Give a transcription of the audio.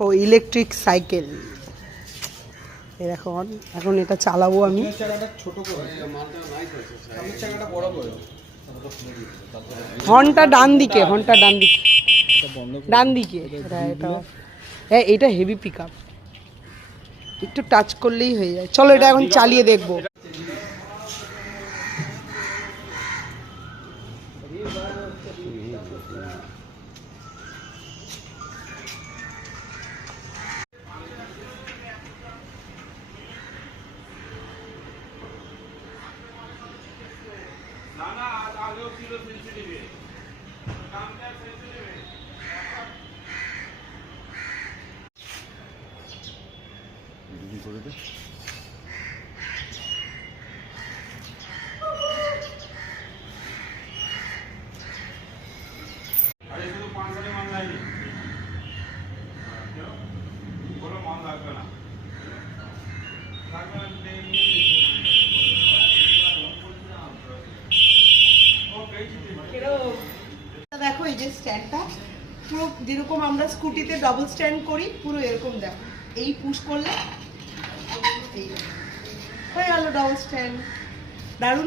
ও electric cycle এখন এখন এটা চালাবো আমি। হর্নটা ডান দিকে, হর্নটা ডান দিকে, ডান দিকে। হ্যাঁ এটা হেভি পিক আপ, একটু টাচ করলেই হয়ে যায়। চলো এটা এখন চালিয়ে দেখবো। দেখো এই যে স্ট্যান্ডটা পুরো যেরকম আমরা স্কুটিতে ডাবল স্ট্যান্ড করি, পুরো এরকম দেখো। এই পুশ করলে এই হয়ে গেল ডাবল স্ট্যান্ড। দারুণ।